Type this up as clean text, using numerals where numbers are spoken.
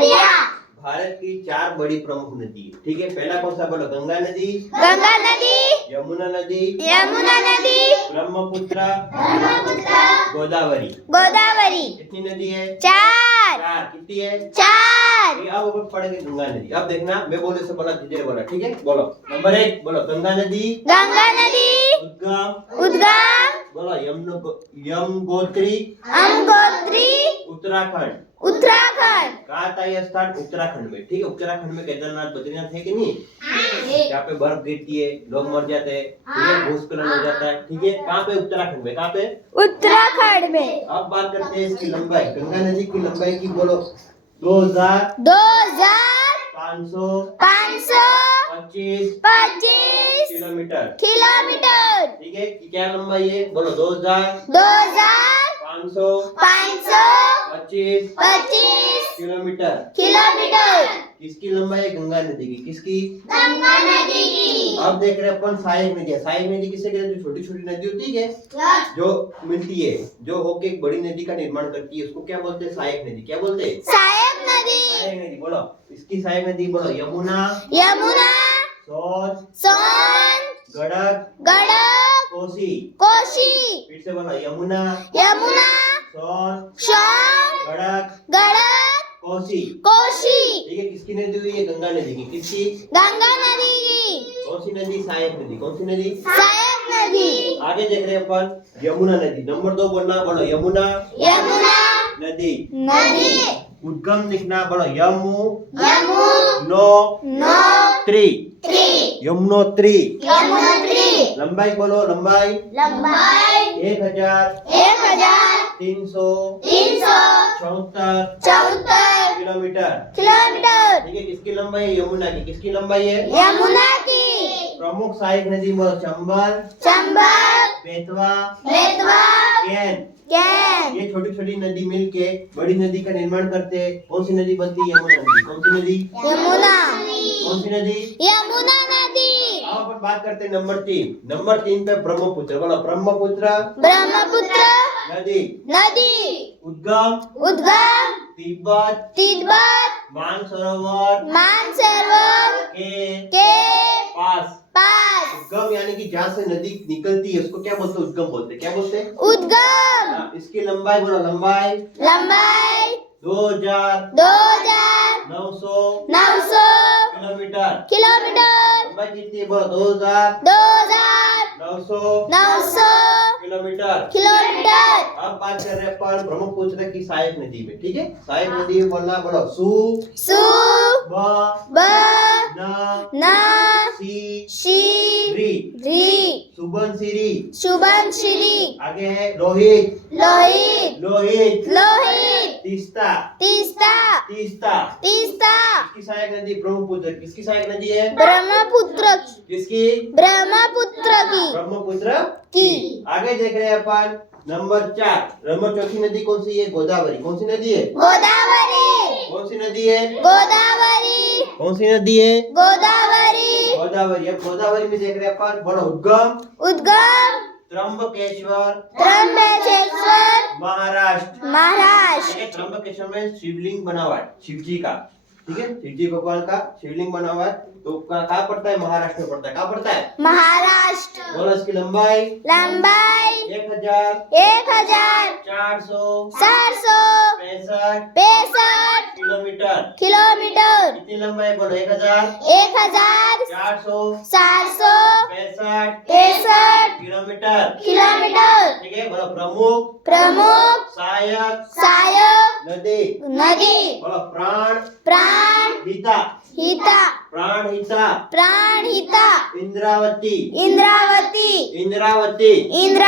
नदियाँ। भारत की 4 बड़ी प्रमुख नदी है। ठीक है, पहला कौन सा बोलो? गंगा नदी, गंगा नदी, यमुना नदी, यमुना नदी, ब्रह्मपुत्र, ब्रह्मपुत्र, गोदावरी। गोदावरी। कितनी नदी है? 4 4। कितनी है? 4। ये अब ऊपर पढ़ेंगे गंगा नदी। अब देखना, मैं बोले से बोला, धीरे बोला। ठीक है, बोलो। नंबर 1 बोलो गंगा नदी। गंगा नदी, उद्गम उद्गम, बोलो यमुनोत्री, गंगोत्री, उत्तराखंड। उत्तराखंड। कहाँ था यह स्थान? उत्तराखंड में। ठीक है, उत्तराखंड में केदारनाथ बद्रीनाथ है कि नहीं? यहाँ पे बर्फ गिरती है, लोग मर जाते हैं, ठीक है, भूस्खलन हो जाता है। ठीक है, कहाँ पे? उत्तराखंड में। कहाँ पे? उत्तराखंड में। अब बात करते हैं इसकी लंबाई। गंगा नदी की लंबाई की बोलो 2525 2525 किलोमीटर। किलोमीटर। ठीक है, कि क्या लंबाई है? बोलो 2525 2525 किलोमीटर। किलोमीटर। किसकी लंबाई है? गंगा नदी की। किसकी? गंगा नदी की। अब देख रहे हैं अपन सहायक नदी। सहायक नदी किसे कहते हैं? जो छोटी छोटी नदी होती है, जो मिलती है, जो होके एक बड़ी नदी का निर्माण करती है, उसको क्या बोलते हैं? सहायक नदी। क्या बोलते हैं? सहायक नदी। सहायक नदी। बोलो इसकी सहायक नदी बोलो यमुना, यमुना, सोन, सोन, गंडक, गंडक, कोसी। कोसी। फिर से बोलो यमुना, यमुना, सोन, सोन, गंडक, गंडक, कोसी। कोसी। ठीक है, किसकी नदी हुई है? गंगा नदी की। किसकी? गंगा नदी की। कौन सी नदी? सहायक नदी। कौन सी नदी? सहायक नदी। आगे देख रहे हैं अपन यमुना नदी। नंबर 2 बोलना, बोलो यमुना यमुना नदी। नदी। उद्गम लिखना, बोलो यमु यमु नो नो त्री, त्री, यमुनोत्री। यमुनोत्री। लंबाई बोलो, लंबाई लंबाई 1374 1374 किलोमीटर। किलोमीटर। ठीक है, किसकी लंबाई है? यमुना की। किसकी लंबाई है? यमुना की। प्रमुख सहायक नदी बोलो चंबल, चंबल, बेतवा, बेतवा, केन। कैन। ये छोटी छोटी नदी मिलके बड़ी नदी का निर्माण करते हैं। कौन सी नदी बनती है? यमुना नदी। कौन सी नदी? यमुना। कौन सी नदी? यमुना नदी। अब अपन बात करते हैं नंबर 3। नंबर 3 पे ब्रह्मपुत्र। बोलो ब्रह्मपुत्र ब्रह्मपुत्र नदी। नदी। उद्गम उद्गम तिब्बत, तिब्बत मानसरोवर मानसरोवर के पास। पास। उद्गम यानी कि जहाँ से नदी निकलती है उसको क्या बोलते हैं? उद्गम बोलते हैं। क्या बोलते हैं? उद्गम। इसकी लंबाई बोलो, लंबाई लंबाई 2900 2900 किलोमीटर। किलोमीटर। लंबाई कितनी है? बोलो 2900 2900 किलोमीटर। किलोमीटर। अब बात कर रहे हैं अपन ब्रह्मपुत्र की सहायक नदी में। ठीक है, सहायक नदी में बोलना, बोलो सु सु ब ब न न सी शी री, री सुबनसिरी। सुबनसिरी आगे है लोहित, लोहित लोहित, लोहित तीस्ता, तीस्ता तीस्ता। तीस्ता। किसकी सहायक नदी? ब्रह्मपुत्र। किसकी सहायक नदी है? ब्रह्मपुत्र किसकी? ब्रह्मपुत्र की। ब्रह्मपुत्र की। आगे देख रहे हैं अपन नंबर 4। नंबर चौथी नदी कौन सी है? गोदावरी। कौन सी नदी है? गोदावरी कौन सी नदी है? गोदावरी कौन सी नदी है? गोदावरी। गोदावरी। अब गोदावरी में देख रहे हैं अपन, बोलो उद्गम उद्गम त्र्यंबकेश्वर, त्र्यंबकेश्वर महाराष्ट्र। महाराष्ट्र। ठीक है, त्र्यंबकेश्वर में शिवलिंग बना हुआ है शिव जी का। ठीक है, शिव जी भगवान का शिवलिंग बना हुआ है। तो कहाँ पड़ता है? महाराष्ट्र में पड़ता है। कहाँ पड़ता है? महाराष्ट्र। बोलो इसकी लंबाई लंबाई 1465 1465 किलोमीटर। किलोमीटर। कितनी लंबाई? बोलो 1465 किलोमीटर। किलोमीटर। ठीक है, बोलो प्रमुख प्रमुख सहायक सहायक नदी। नदी। बोलो प्राण प्राण हिता, हिता प्राण हिता प्राण हिता इंद्रावती, इंद्रावती इंद्रावती। इंद्रा